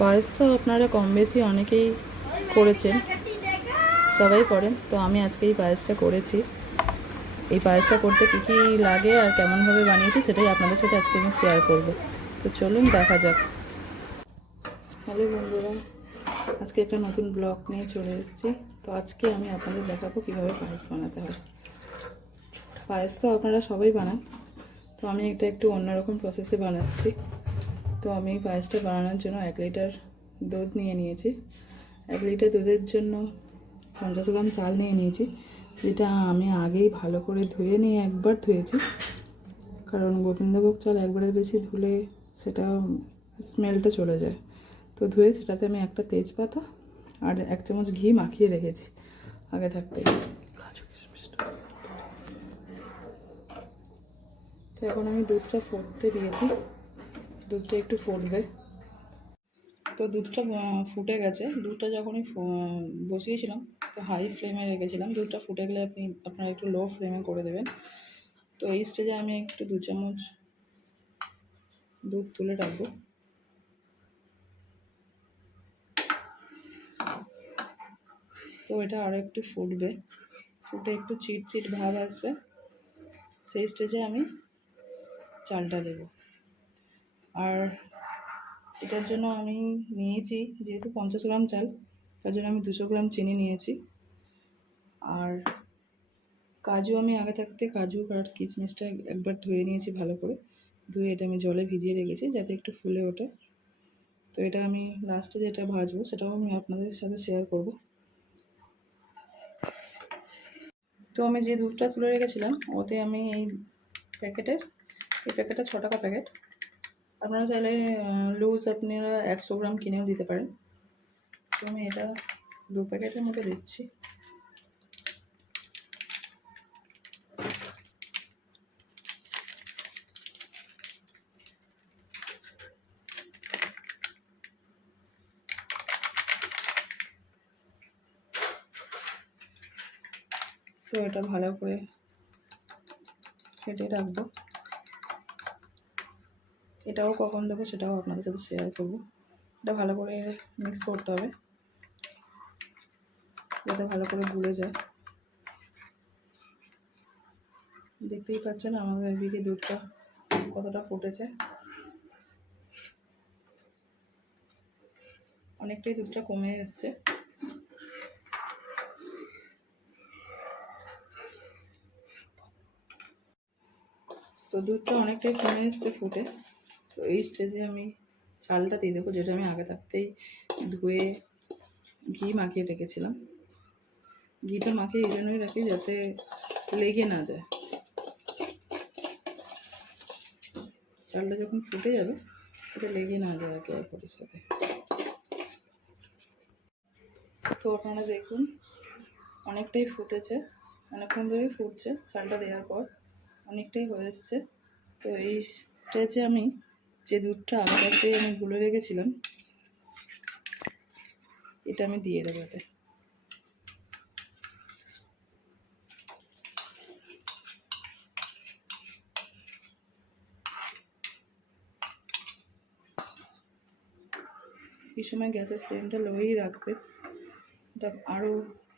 পায়েস তো আপনারা কম বেশি অনেকেই করেছেন, সবাই করেন। তো আমি আজকে এই পায়েসটা করেছি। এই পায়েসটা করতে কী কী লাগে আর কেমনভাবে বানিয়েছি সেটাই আপনাদের সাথে আজকে আমি শেয়ার করব। তো চলুন দেখা যাক। হ্যালো বন্ধুরা, আজকে একটা নতুন ব্লগ নিয়ে চলে এসেছি। তো আজকে আমি আপনাদের দেখাবো কীভাবে পায়েস বানাতে হয়। পায়েস তো আপনারা সবাই বানান, তো আমি একটা একটু অন্যরকম প্রসেসে বানাচ্ছি। তো আমি পায়েসটা বানানোর জন্য 1 লিটার দুধ নিয়ে নিয়েছি। 1 লিটার দুধের জন্য 50 গ্রাম চাল নিয়ে নিয়েছি, যেটা আমি আগেই ভালো করে ধুয়ে নিয়ে একবার ধুয়েছি, কারণ গোবিন্দভোগ চাল একবারের বেশি ধুলে সেটা স্মেলটা চলে যায়। তো ধুয়ে সেটাতে আমি একটা তেজপাতা আর 1 চামচ ঘি মাখিয়ে রেখেছি আগে থাকতে। তো এখন আমি দুধটা ফুটতে দিয়েছি, দুধটা একটু ফুটবে। তো দুধটা ফুটে গেছে। দুধটা যখনই বসিয়েছিলাম তো হাই ফ্লেমে রেখেছিলাম। দুধটা ফুটে গেলে আপনারা একটু লো ফ্লেমে করে দেবেন। তো এই স্টেজে আমি একটু 2 চামচ দুধ তুলে রাখবো। তো এটা আরও একটু ফুটবে, ফুটে একটু চিটচিট ভাব আসবে, সেই স্টেজে আমি চালটা দেব। আর এটার জন্য আমি নিয়েছি, যেহেতু 50 গ্রাম চাল, তার জন্য আমি 200 গ্রাম চিনি নিয়েছি। আর কাজু আমি আগে থাকতে কাজু আর কিশমিশটা একবার ধুয়ে নিয়েছি ভালো করে। ধুয়ে এটা আমি জলে ভিজিয়ে রেখেছি যাতে একটু ফুলে ওঠে। তো এটা আমি লাস্টে যেটা ভাজবো সেটাও আমি আপনাদের সাথে শেয়ার করব। তো আমি যে দুধটা তুলে রেখেছিলাম ওতে আমি এই প্যাকেটটা 6 টাকা প্যাকেট। আপনারা চাইলে লুজ আপনারা 100 গ্রাম কিনেও দিতে পারেন। তো আমি এটা 2 প্যাকেটের মতো দিচ্ছি। তো এটা ভালো করে ফেটে রাখবো। এটাও কখন দেবো সেটাও আপনাদের সাথে শেয়ার করব। এটা ভালো করে মিক্স করতে হবে যাতে ভালো করে গুলে যায়। দেখতেই পাচ্ছেন আমাদের এদিকে দুধটা কতটা ফুটেছে, অনেকটাই দুধটা কমে এসছে। তো দুধটা অনেকটাই কমে এসছে ফুটে। তো এই স্টেজে আমি চালটা দিয়ে দেবো, যেটা আমি আগে থাকতেই ধুয়ে ঘি মাখিয়ে রেখেছিলাম। ঘিটা মাখিয়ে এই জন্যই রাখি যাতে লেগে না যায়। চালটা যখন ফুটে যাবে এটা লেগে না যায় একে অপরের সাথে। তো আপনারা দেখুন অনেকটাই ফুটেছে, অনেকক্ষণ ধরেই ফুটছে। চালটা দেওয়ার পর অনেকটাই হয়ে এসছে। তো এই স্টেজে আমি যে দুধটা আগে থাকতেই আমি গুলে রেখেছিলাম এটা আমি দিয়ে দেবো এতে। এই সময় গ্যাসের ফ্লেমটা লোই রাখবে। এটা আরও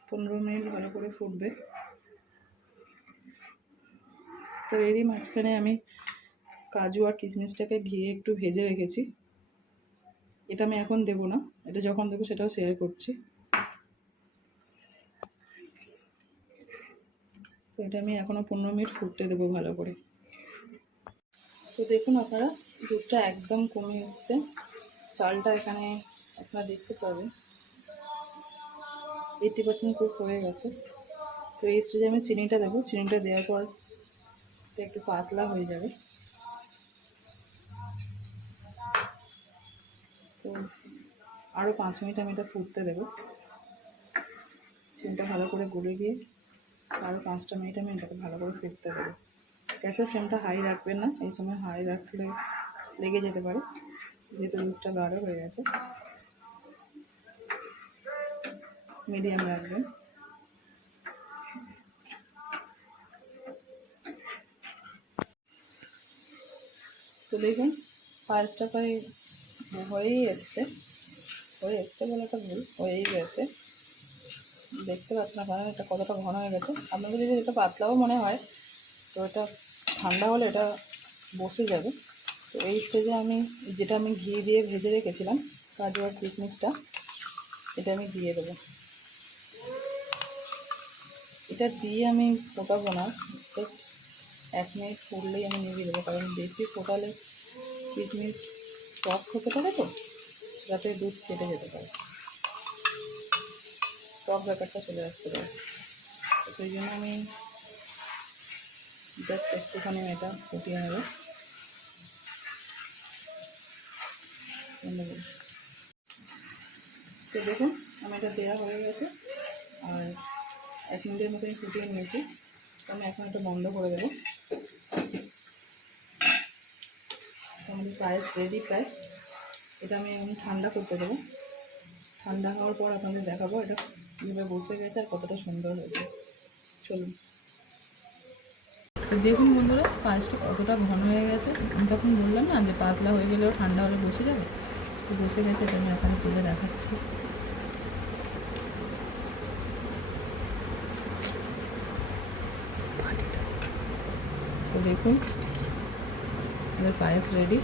15 মিনিট ভালো করে ফুটবে। তো এরই মাঝখানে আমি কাজু আর কিশমিশটাকে ঘিয়ে একটু ভেজে রেখেছি। এটা আমি এখন দেবো না, এটা যখন দেবো সেটাও শেয়ার করছি। তো এটা আমি এখনও 15 মিনিট ফুটতে দেবো ভালো করে। তো দেখুন আপনারা দুধটা একদম কমে এসছে। চালটা এখানে আপনারা দেখতে পাবেন 80% কুক হয়ে গেছে। তো এই স্টেজে আমি চিনিটা দেবো। চিনিটা দেওয়ার পর এটা একটু পাতলা হয়ে যাবে। তো আরও 5 মিনিট আমি এটা ফুটতে দেবো। চিনিটা ভালো করে গলে গিয়ে আরও 5টা মিনিট আমি এটাকে ভালো করে ফুটতে দেবো। গ্যাসের ফ্লেমটা হাই রাখবেন না, এই সময় হাই রাখলে লেগে যেতে পারে, যেহেতু দুধটা গাঢ় হয়ে গেছে। মিডিয়াম রাখবেন। তো দেখুন পায়েসটা প্রায় হয়েই এসছে। হয়ে এসছে বলে একটা ভুল, হয়েই গেছে। দেখতে পাচ্ছেন আপনারা এটা কতটা ঘন হয়ে গেছে। আপনাদের যদি এটা পাতলাও মনে হয় তো এটা ঠান্ডা হলে এটা বসে যাবে। তো এই স্টেজে আমি যেটা আমি ঘি দিয়ে ভেজে রেখেছিলাম কাজু আর কিশমিশটা, এটা আমি দিয়ে দেবো। এটা দিয়ে আমি ফোটাবো না, জাস্ট 1 মিনিট ফুটলেই আমি নিভিয়ে দেবো, কারণ বেশি ফোটালে কিশমিশ টক হতে পারে, তো সেটাতে দুধ কেটে যেতে পারে, টক ব্যাপারটা চলে আসতে পারে। তো সেই জন্য আমি জাস্ট একটুখানি এটা ফুটিয়ে নেব। তো দেখুন আমার এটা দেওয়া হয়ে গেছে, আর 1 মিনিটের মতো আমি ফুটিয়ে নিয়েছি। তো আমি এখন এটা বন্ধ করে দেবো। আমাদের পায়েস রেডি প্রায়। এটা আমি এখন ঠান্ডা করতে দেবো। ঠান্ডা হওয়ার পর আপনাদের দেখাবো এটা কীভাবে বসে গেছে আর কতটা সুন্দর হয়েছে। চলুন। তো দেখুন বন্ধুরা, পায়েসটা কতটা ঘন হয়ে গেছে। আমি তখন বললাম না যে পাতলা হয়ে গেলেও ঠান্ডা হলে বসে যাবে, তো বসে গেছে। এটা আমি এখানে তুলে দেখাচ্ছি। তো দেখুন আমাদের পায়েস রেডি।